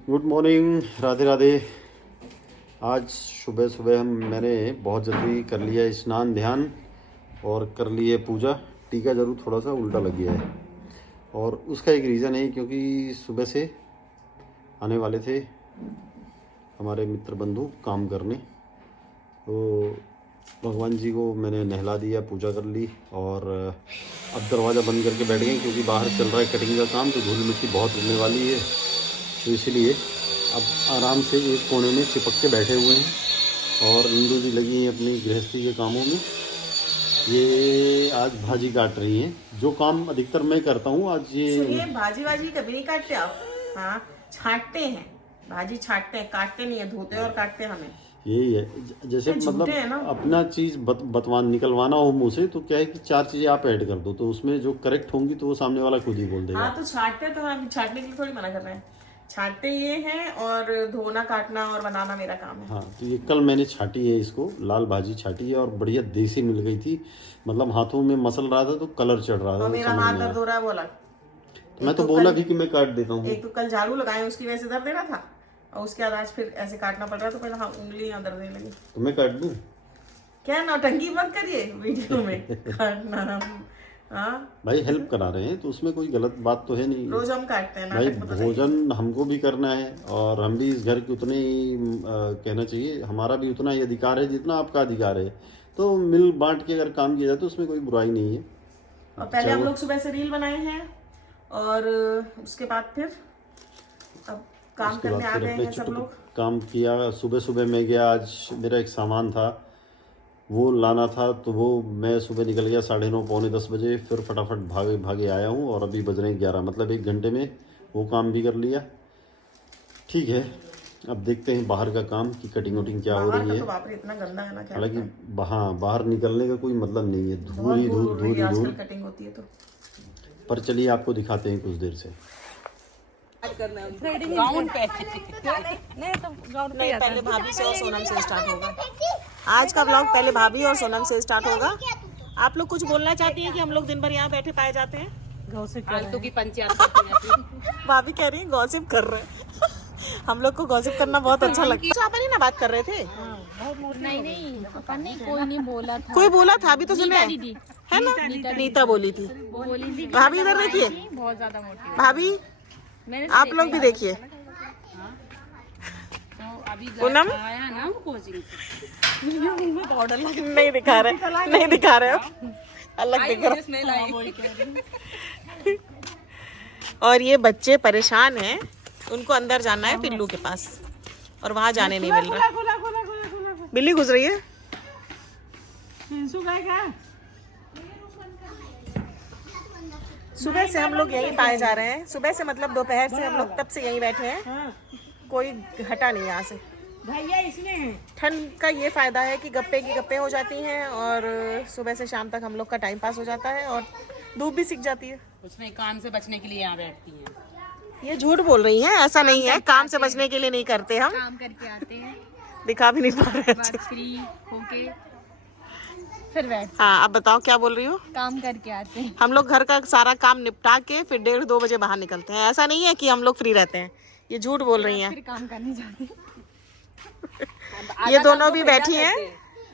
Good morning, Radhe Radhe. आज सुबह सुबह मैंने बहुत जल्दी कर लिया स्नान ध्यान और कर लिए पूजा। टीका जरूर थोड़ा सा उल्टा लग गया है और उसका एक रीज़न है क्योंकि सुबह से आने वाले थे हमारे मित्र बंधु काम करने, तो भगवान जी को मैंने नहला दिया, पूजा कर ली और अब दरवाज़ा बंद करके बैठ गए क्योंकि बाहर चल रहा है कटिंग का काम, तो धूल मिट्टी बहुत उड़ने वाली है, तो इसलिए अब आराम से एक कोने में चिपक के बैठे हुए हैं और इंदू जी लगी हैं अपनी गृहस्थी के कामों में। ये आज भाजी काट रही हैं, जो काम अधिकतर मैं करता हूँ। आज ये भाजी कभी नहीं काटते आप? हाँ, छांटते हैं, भाजी छांटते हैं, काटते नहीं है, धोते और काटते हमें। यही है, जैसे मतलब अपना चीज़ निकलवाना हो मुँह से, तो क्या है कि 4 चीज़ें आप ऐड कर दो, तो उसमें जो करेक्ट होंगी तो वो सामने वाला खुद ही बोल देगा। हाँ, तो छांटते तो हम छांटने के लिए थोड़ी मना कर रहे हैं, छांटते ये हैं और धोना काटना और बनाना मेरा काम है। हाँ, तो ये कल मैंने छाटी है, इसको लाल भाजी छाटी है और बढ़िया देसी मिल गई थी, मतलब हाथों में मसल रहा था तो कलर चढ़ रहा था। मेरा हाथ दर्द हो रहा है बोला, तो मैं तो बोला भी कि मैं काट देता हूँ। एक तो कल झाड़ू लगाए उसकी वजह से दर्द दे रहा था और उसके बाद आज फिर ऐसे काटना पड़ रहा, तो पहले उंगली यहाँ दर्द देने लगी। तो मैं काट दूँ क्या? नौटंकी मत करिए वीडियो में काटना। हाँ भाई, हेल्प करा रहे हैं तो उसमें कोई गलत बात तो है नहीं। रोज हम काटते हैं भाई, भोजन हमको भी करना है और हम भी इस घर के उतने ही कहना चाहिए, हमारा भी उतना ही अधिकार है जितना आपका अधिकार है, तो मिल बांट के अगर काम किया जाए तो उसमें कोई बुराई नहीं है। और पहले हम लोग सुबह से रील बनाए हैं और उसके बाद फिर अब काम करने आ गए हैं सब लोग। काम किया, सुबह सुबह मैं गया, आज मेरा एक सामान था वो लाना था, तो वो मैं सुबह निकल गया 9:30 पौने 10 बजे, फिर फटाफट भागे भागे आया हूँ और अभी बज रहे हैं 11, मतलब 1 घंटे में वो काम भी कर लिया। ठीक है, अब देखते हैं बाहर का काम की कटिंग वटिंग क्या हो रही है। तो इतना गंदा है ना, क्या हालांकि बाहर निकलने का कोई मतलब नहीं है, धूल ही धूल कटिंग होती है तो। पर चलिए आपको दिखाते हैं कुछ देर से। पहले भाभी से और सोनम से स्टार्ट होगा आज का ब्लॉग, पहले भाभी और सोनम से स्टार्ट होगा। आप लोग कुछ बोलना चाहती हैं कि हम लोग दिन भर यहाँ बैठे पाए जाते हैं? फालतू की पंचायत भाभी कह रही है गॉसिप कर रहे हैं। हम लोग को गॉसिप करना बहुत अच्छा लगता है। आप नहीं ना बात कर रहे थे? नहीं अपन नहीं, कोई नहीं बोला था। कोई बोला था अभी तो सुने है ना, नीता बोली थी। भाभी इधर देखिए, बहुत ज्यादा मोटी भाभी आप लोग भी देखिए। पूनम आया ना कोचिंग पाउडर नहीं दिखा रहे अब अलग दिख रहा। और ये बच्चे परेशान हैं, उनको अंदर जाना है पिल्लू के पास और वहां जाने नहीं मिल रहा। बिल्ली घुस रही है। सुबह से हम लोग यहीं पाए जा रहे हैं, सुबह से मतलब दोपहर से हम लोग तब से यहीं बैठे हैं, कोई हटा नहीं यहाँ से। भैया इसमें ठंड का ये फायदा है कि गप्पे की गप्पे हो जाती हैं और सुबह से शाम तक हम लोग का टाइम पास हो जाता है और धूप भी सीख जाती है। उसमें काम से बचने के लिए यहाँ बैठती हैं। ये झूठ बोल रही हैं, ऐसा नहीं है, काम से बचने के लिए नहीं करते, हम काम करके आते हैं, दिखा भी नहीं पा रहे फ्री होके फिर बैठ। हाँ, अब बताओ क्या बोल रही हो? काम करके आते हैं हम लोग, घर का सारा काम निपटा के फिर 1:30-2 बजे बाहर निकलते हैं। ऐसा नहीं है कि हम लोग फ्री रहते हैं, ये झूठ बोल रही हैं। फिर काम करने जाते हैं। ये दोनों भी बैठी हैं।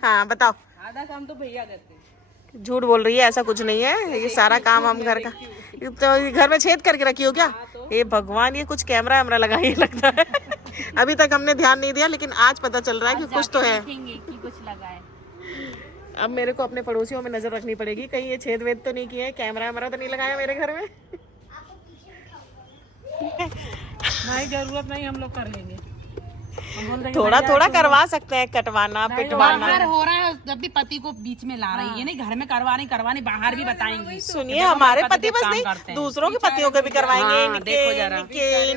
हाँ बताओ। आधा काम तो भैया करते हैं। झूठ बोल रही है, ऐसा कुछ नहीं है, ये सारा काम हम घर का। तो घर में छेद करके रखी हो क्या? ये भगवान, ये कुछ कैमरा वैमरा लगा ही लगता है। अभी तक हमने ध्यान नहीं दिया, लेकिन आज पता चल रहा है कि कुछ तो है। कुछ लगा है। अब मेरे को अपने पड़ोसियों में नजर रखनी पड़ेगी, कहीं ये छेद वेद तो नहीं किए, कैमरा वैमरा तो नहीं लगाया मेरे घर में। नहीं, जरूरत नहीं, हम लोग कर लेंगे। थोड़ा थोड़ा करवा सकते हैं, कटवाना पिटवाना। बाहर हो रहा है, जब भी पति को बीच में ला रही है, नहीं घर में करवानी बाहर भी बताएंगी। सुनिए, हमारे पति बस नहीं, दूसरों के पतियों के भी करवाएंगे।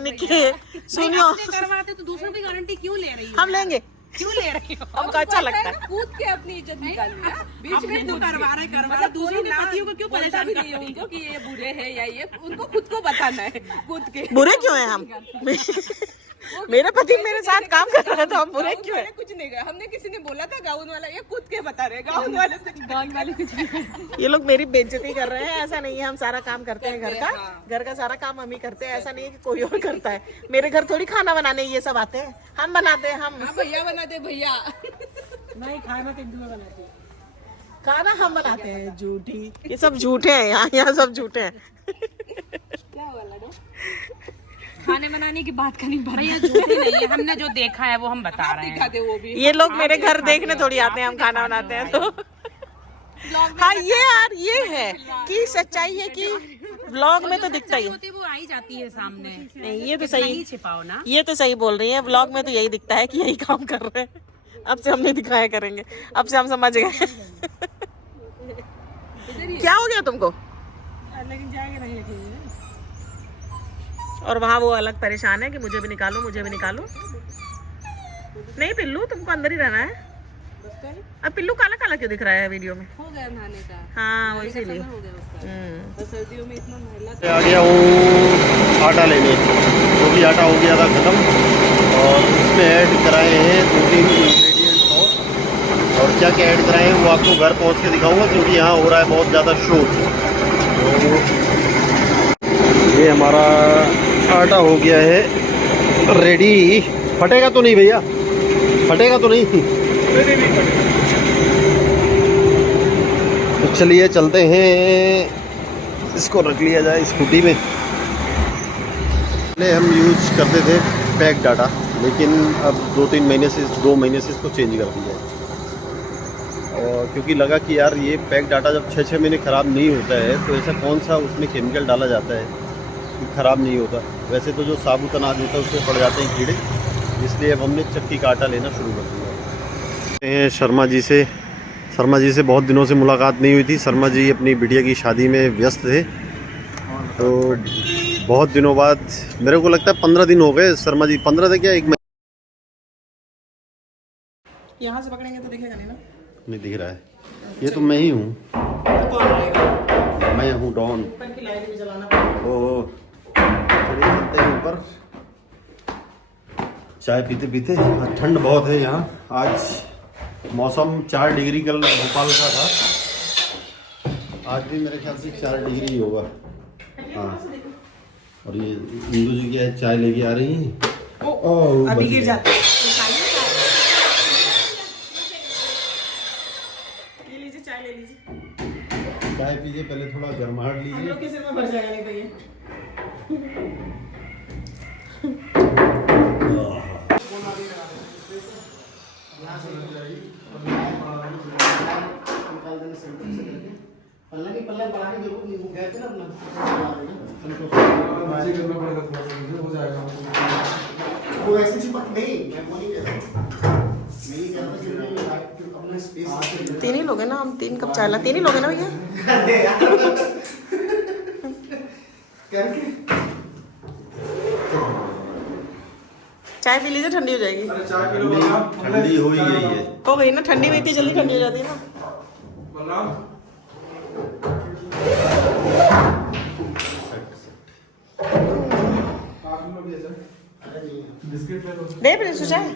निके सुनियो, करवाते तो दूसरों की गारंटी क्यों ले रही हो? हम लेंगे, क्यों ले रही हो? हमको अच्छा लगता है। कूद के अपनी इज्जत निकालनी है बीच में। तो करवा रहे दूसरों के पतियों को क्यों परेशान नहीं है उनको कि ये बुरे हैं या ये, उनको खुद को बताना है खुद के। बुरे क्यों हैं हम? मेरा पति मेरे साथ काम कर रहा है तो हम बुरे क्यों है? कुछ नहीं कहा, हमने किसी ने बोला था गाउन वाला, ये खुद के बता रहे गाउन वाले कुछ नहीं। ये लोग मेरी बेइज्जती कर रहे हैं। ऐसा नहीं है, हम सारा काम करते हैं घर का सारा काम हम ही करते हैं। ऐसा नहीं है कि कोई और करता है। मेरे घर थोड़ी खाना बनाने ये सब आते हैं, हम बनाते हैं। हम भैया बनाते भैया नहीं, खाना बनाते हैं, खाना हम बनाते हैं। झूठी, ये सब झूठे हैं। यहाँ सब झूठे हैं। क्या हुआ लाडो? खाने बनाने की बात करनी भैया झूठी नहीं है, हमने जो देखा है वो हम बता रहे हैं। वो भी ये लोग मेरे घर देखने थोड़ी आते हैं, हम खाना बनाते हैं तो। हाँ ये यार ये है कि सच्चाई है कि व्लॉग में तो दिखता ही है, वो आई जाती है सामने। नहीं ये तो सही छिपाओ ना, ये तो सही बोल रही है। व्लॉग में तो यही दिखता है कि यही काम कर रहे हैं। अब से हम नहीं दिखाया करेंगे, अब से हम समझ गए। क्या हो गया तुमको? लेकिन जाएंगे नहीं और वहाँ वो अलग परेशान है कि मुझे भी निकालो, मुझे भी निकालो। नहीं पिल्लू, तुमको अंदर ही रहना है। अब पिल्लू काला काला क्यों दिख रहा है वीडियो में? हो गया नहाने का। हाँ वो इसीलिए। हो गया उसका। सर्दियों में इतना मैला आ गया हूँ आटा लेने, जो भी आटा हो गया था ख़त्म, और उसमें ऐड कराए हैं 2-3 इंग्रेडिएंट्स और क्या क्या ऐड कराए हैं वो आपको घर पहुँच के दिखाऊंगा, क्योंकि यहाँ हो रहा है बहुत ज़्यादा शोर। तो ये हमारा आटा हो गया है रेडी। फटेगा तो नहीं भैया? फटेगा तो नहीं? तो चलिए चलते हैं, इसको रख लिया जाए स्कूटी में। पहले हम यूज करते थे पैक डाटा, लेकिन अब 2 महीने से इसको चेंज कर दिया है। और क्योंकि लगा कि यार ये पैक डाटा जब 6 महीने ख़राब नहीं होता है तो ऐसा कौन सा उसमें केमिकल डाला जाता है कि ख़राब नहीं होता। वैसे तो जो साबुत अनाज होता है उसमें पड़ जाते हैं कीड़े, इसलिए अब हमने चक्की का आटा लेना शुरू कर दिया। शर्मा जी से बहुत दिनों से मुलाकात नहीं हुई थी। शर्मा जी अपनी बिटिया की शादी में व्यस्त थे, तो बहुत दिनों बाद, मेरे को लगता है 15 दिन हो गए शर्मा जी। 15 थे क्या, 1 महीना? यहाँ से पकड़ेंगे तो दिखेगा नहीं ना? नहीं दिख रहा है, ये तो मैं ही हूँ। मैं हूँ डॉन। ओ चलिए चलते हैं ऊपर, चाय पीते पीते। ठंड बहुत है यहाँ आज, मौसम 4 डिग्री कल भोपाल का था, आज भी मेरे ख्याल से 4 डिग्री ही होगा। हाँ, और ये इंदू जी क्या है, चाय लेके आ रही हैं। ओह अभी गिर जाते हैं। ले लीजिए, चाय ले लीजिए। चाय पीजिए पहले, थोड़ा गर्माहट हम लीजिए। लोग के सिर में भर जाएगा नहीं तो ये। पल्ला बढ़ाने की जरूरत नहीं, वो गए थे ना अपना हो जाएगा। वो ऐसे चिपक नहीं, मैं वो नहीं कह रहा। मैं ये कह रहा था कि अपना स्पेस 3 ही लोग हैं ना हम, 3 कप चाय ला, 3 ही लोग हैं ना भैया? करके चाय पी लीजिए, ठंडी हो जाएगी। ठंडी हो ही गई है। हो गई ना ठंडी में, इतनी जल्दी ठंडी हो जाती है ना। दे प्रिंसू चाय।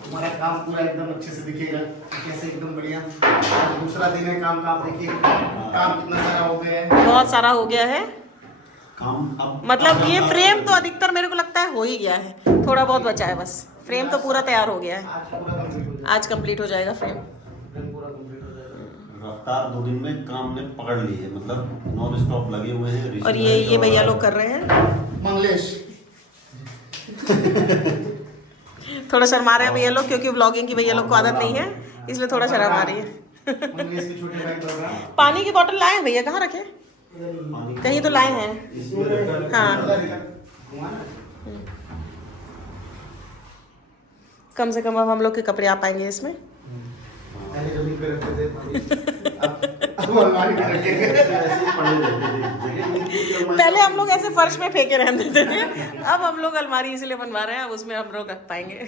हमारा काम पूरा एकदम अच्छे से दिखेगा, कैसे एकदम बढ़िया। दूसरा दिन है काम का, आप देखिए काम कितना सारा हो गया है। बहुत सारा हो गया है काम अब मतलब ये फ्रेम तो अधिकतर मेरे को लगता है हो ही गया है, थोड़ा बहुत बचा है बस। फ्रेम तो पूरा तैयार हो गया है, आज कंप्लीट हो जाएगा फ्रेम। रफ्तार 2 दिन में काम ने पकड़ ली है, मतलब नॉन स्टॉप लगे हुए हैं। और ये भैया लोग कर रहे हैं मंगलेश थोड़ा शर्मा रहे हैं भैया लोग, क्योंकि व्लॉगिंग की भैया लोग को आदत नहीं है, इसलिए थोड़ा शर्म आ रही है। मंगलेश के छोटे भाई बोल रहा है। पानी की बोतल लाए हैं भैया? कहाँ रखे? कहीं तो लाए हैं। हाँ कम से कम अब हम लोग के कपड़े आ पाएंगे इसमें। पहले जमीन पे रखते थे, हम अलमारी में रखेंगे। ऐसे ही पड़े रहते थे जगह पहले हम लोग ऐसे फर्श में फेंके रहने देते थे, अब हम लोग अलमारी इसलिए बनवा रहे हैं, अब उसमें हम लोग रख पाएंगे।